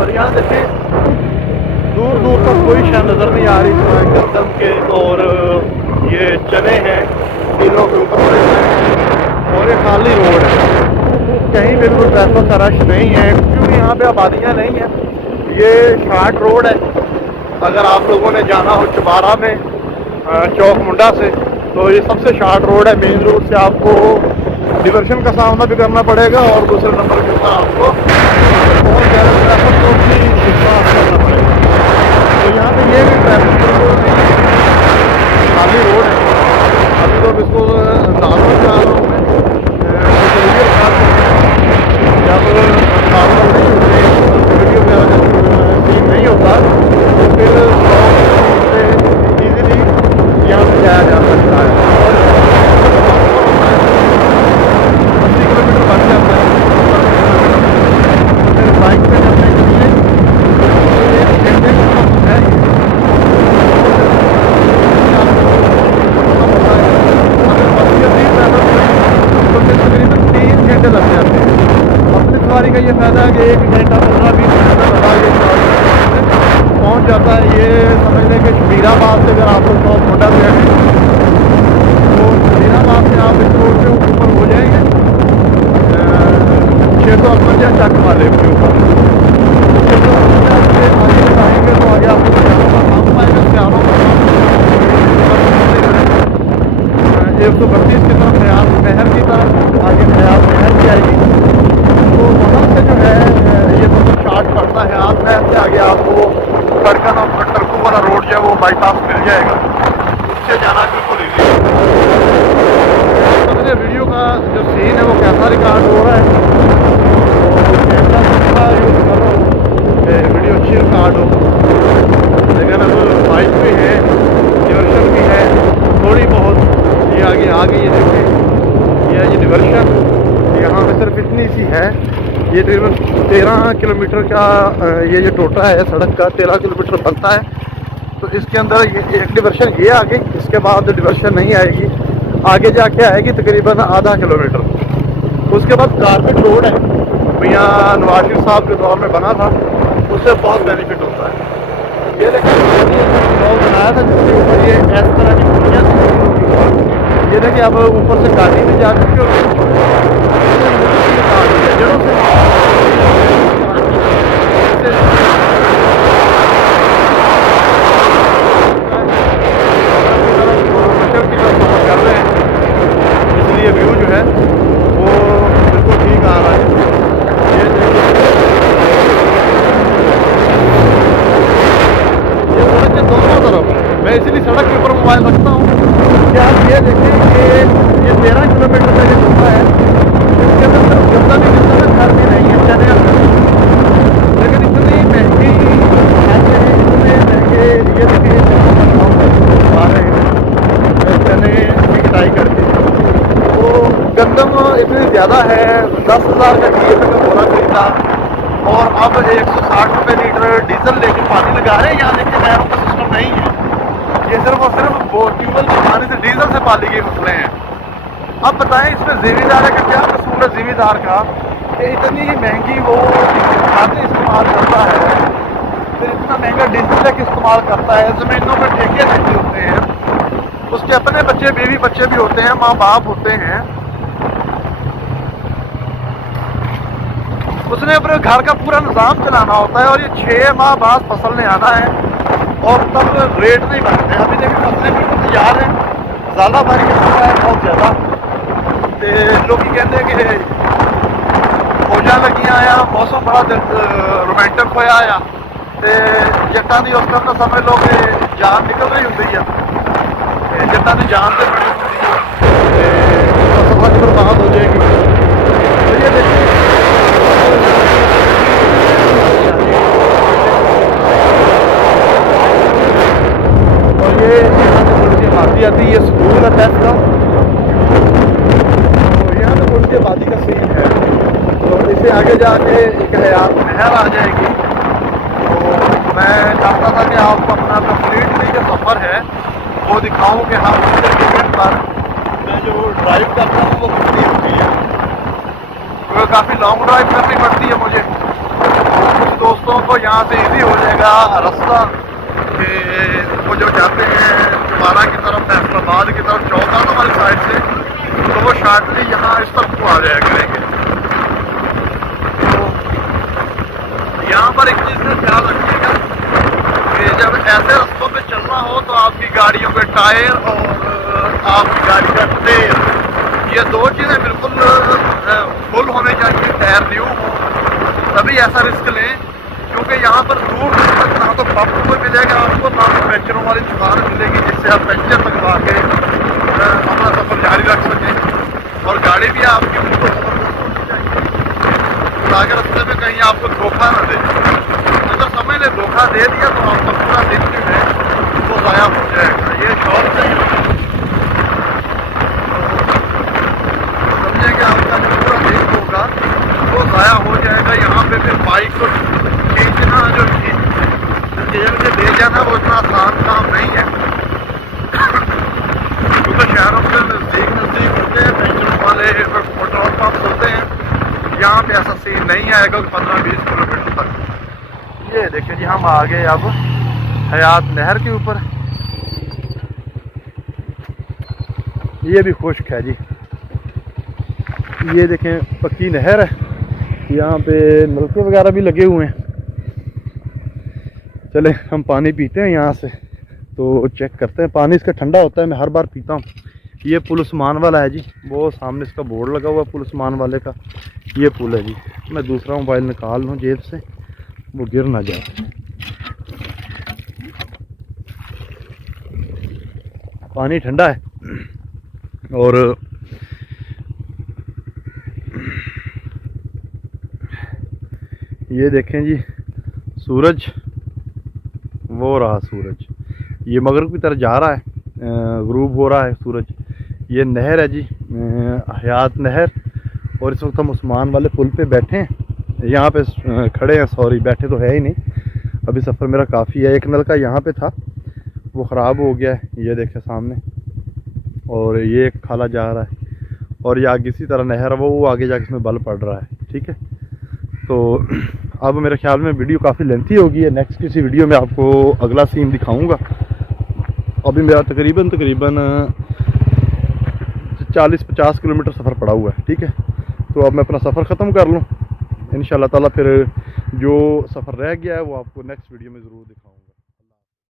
और यहाँ देखिए दूर दूर तक कोई शय नज़र नहीं आ रही गंदम के, और ये चने हैं तीनों के ऊपर पड़े हुए हैं और ये खाली रोड है, कहीं बिल्कुल ट्रैफिक का रश नहीं है क्योंकि यहाँ पे आबादियाँ नहीं हैं। ये शार्ट रोड है, अगर आप लोगों ने जाना हो चबारा में चौक मुंडा से, तो ये सबसे शार्ट रोड है। मेन रोड से आपको डिवर्शन का सामना भी करना पड़ेगा और दूसरे नंबर के ऊपर आपको बहुत ज़्यादा ट्रैफिक को भी विश्वास करना पड़ेगा। तो यहाँ पे ये भी ट्रैफिक बिल्कुल नहीं है, खाली रोड है। अभी तो इसको नॉर्मल जा रहा हूँ मैं, जब नॉर्मल नहीं होते वीडियो वगैरह सीन नहीं होता तो फिर से ईजीली यहाँ से जाया जा सकता है। और 80 किलोमीटर बन जाता है फिर बाइक पे चलने के लिए, एक घंटे का वक्त है। तो फिर तकरीबन 3 घंटे लग जाते हैं। अपनी सवारी का ये फ़ायदा है कि 1 घंटा 15-20 मिनट में लगा ये पहुँच जाता है। ये समझ लें कि शबीराबाद से अगर आप लोग चौक मुंडा से हैं तो शबीराबाद से आप इस रोड के ऊपर हो जाएंगे 658 चक वाले के ऊपर। 658 से आगे लगाएंगे तो आगे आपको सियारों का काम पाएगा, सियारों का 132 की तरफ ख्याल शहर की तरफ आगे ख्याल शहर की आएगी। तो वहाँ से जो है ये मतलब शार्ट पड़ता है, आप से आगे आपको करकन और पट्टरकू वाला रोड जो है वो बाईपास मिल जाएगा, उससे जाना बिल्कुल ईजी है। वीडियो का जो सीन है वो कैसा रिकॉर्ड हो रहा है, तो कैमरा अच्छा यूज़ करो, वीडियो अच्छी रिकॉर्ड हो। लेकिन अब बाइक भी है, डिवर्शन भी है थोड़ी बहुत। ये आगे आ गई है, देखिए ये डिवर्शन यहाँ पे सिर्फ इतनी सी है। ये तकरीबन 13 किलोमीटर का ये जो टोटा है सड़क का 13 किलोमीटर बनता है। तो इसके अंदर ये एक डिवर्शन ये आ गई, इसके बाद डिवर्शन नहीं आएगी, आगे जाके आएगी तकरीबन आधा किलोमीटर। उसके बाद कारपेट रोड है, भैया नवाज शरीफ साहब के दौर में बना था, उससे बहुत बेनिफिट होता है। ये लेकिन बनाया था जिसके ऊपर ये इस तरह की पुलियाँ थी, ये देखिए अब ऊपर से गाड़ी भी जा चुकी है जड़ों से। मशर की तरफ सफर कर रहे हैं, इसलिए व्यू जो है वो बिल्कुल ठीक आ रहा है। ये सड़क के दोनों तरफ, मैं इसीलिए सड़क के ऊपर मोबाइल रखता हूँ कि आप ये देखें कि ये 13 किलोमीटर का ये टुकड़ा है, इसके अंदर सिर्फ गंदा भी गंदा है, घर भी नहीं है, चने लेकिन इतनी महंगी खाते हैं, इतने महंगे ये देखिए आ रहे हैं चने की कटाई करके। तो गंदम इतनी ज़्यादा है, 10,000 का DAP का बोरा खरीदा और अब 160 रुपये लीटर डीजल लेके पानी लगा रहे हैं। यहाँ देखिए नहरों का सिस्टम नहीं है, ये सिर्फ और सिर्फ ट्यूबवेल के पानी से डीजल से पाली गई फसलें हैं। अब बताएं इसमें ज़िम्मेदार का क्या कसूर है ज़िम्मेदार का कि इतनी महंगी वो खाते इस्तेमाल करता है, फिर इतना महंगा डीजल तक इस्तेमाल करता है, ज़मीनों पर ठेके देते होते हैं, उसके अपने बच्चे बीवी बच्चे भी होते हैं, माँ बाप होते हैं, उसने अपने घर का पूरा निज़ाम चलाना होता है और ये 6 माह बाद फसल में आना है और तब रेट नहीं बनते। अभी देखिए फसलें बिल्कुल तैयार हैं, ज़्यादा बारिश हुआ है बहुत ज़्यादा, तो लोग कहते हैं कि फौजा लगी आया, मौसम बड़ा रोमांटिक होया आया, तो जट्टां दी उस तरह समझ लो कि जान निकल रही होती है, जट्टां दी जान से बड़ी होती है, फसल बर्बाद हो जाएगी। तो ये देखिए और ये यहाँ से थोड़ी सी आबादी आती है, ये स्कूल है टेस्ट का, तो यहाँ पे थोड़ी सी आबादी का सीन है। तो इससे आगे जाके एक हयात नहर आ जाएगी। तो मैं चाहता था कि आपको अपना कंप्लीटली जो सफ़र है वो दिखाऊं कि हाँ मुझे टिकट पर मैं जो ड्राइव करता हूँ वो कितनी होती है, क्योंकि काफ़ी लॉन्ग ड्राइव करनी पड़ती है मुझे। कुछ दोस्तों दोस्तों को यहाँ से इजी हो जाएगा रास्ता कि वो जो जाते हैं दोबारा की तरफ, फैसलाबाद की तरफ, चौगानों वाली साइड से, तो वो शार्टली यहाँ इस तरफ को आ जाया करेंगे। तो यहाँ पर एक चीज़ का ख्याल रखिएगा कि जब ऐसे रास्तों पे चलना हो तो आपकी गाड़ियों के टायर और आपकी गाड़ी का तेल, ये दो चीज़ें बिल्कुल फुल होने चाहिए, टायर न्यू हो, तभी ऐसा रिस्क लें। क्योंकि यहाँ पर दूर तक ना तो पंप पर मिलेगा आपको, ना तो पंचरों वाली दुकान मिलेगी जिससे आप पंचर लगवा के अपना सफ़र जारी रख सकें, और गाड़ी भी आपकी बिल्कुल जबरदस्त होनी चाहिए ताकि रास्ते में कहीं आपको धोखा ना दे। अगर समय ने धोखा दे दिया तो आपका पूरा दिन जो है वो ज़ाया हो जाएगा। ये शौक है, समझिए कि आपका जो पूरा दिन होगा वो ज़ाया हो जाएगा। यहाँ पे फिर बाइक को खींचना, जो जेल से ले जाना, वो इतना आसान काम नहीं है। क्योंकि शहरों में नज़दीक होते हैं पेट्रोल वाले, पेट्रोल पंप होते हैं, यहाँ पे ऐसा सीन नहीं आएगा 15-20 किलोमीटर तक। ये देखिए जी, हम आ गए अब हयात नहर के ऊपर। ये भी खुश्क है जी, ये देखें पक्की नहर है, यहाँ पे नलके वगैरह भी लगे हुए हैं। चले हम पानी पीते हैं यहाँ से, तो चेक करते हैं। पानी इसका ठंडा होता है, मैं हर बार पीता हूँ। ये पुल उस्मान वाला है जी, वो सामने इसका बोर्ड लगा हुआ पुल उस्मान वाले का, ये पुल है जी। मैं दूसरा मोबाइल निकाल लूँ जेब से, वो गिर ना जाए। पानी ठंडा है और ये देखें जी सूरज, वो रहा सूरज, ये मगरब की तरफ जा रहा है, गुरूब हो रहा है सूरज। ये नहर है जी, हयात नहर, और इस वक्त हम उस्मान वाले पुल पे बैठे हैं, यहाँ पे खड़े हैं, सॉरी बैठे तो है ही नहीं, अभी सफ़र मेरा काफ़ी है। एक नल का यहाँ पे था, वो ख़राब हो गया है, ये देखें सामने, और ये एक खाला जा रहा है, और ये आगे इसी तरह नहर है, वो आगे जाके इसमें बल पड़ रहा है। ठीक है, तो अब मेरे ख्याल में वीडियो काफ़ी लेंथी होगी है। नेक्स्ट किसी वीडियो में आपको अगला सीन दिखाऊंगा। अभी मेरा तकरीबन 40-50 किलोमीटर सफ़र पड़ा हुआ है। ठीक है, तो अब मैं अपना सफ़र ख़त्म कर लूँ, इंशाअल्लाह ताला फिर जो सफ़र रह गया है वो आपको नेक्स्ट वीडियो में ज़रूर दिखाऊंगा।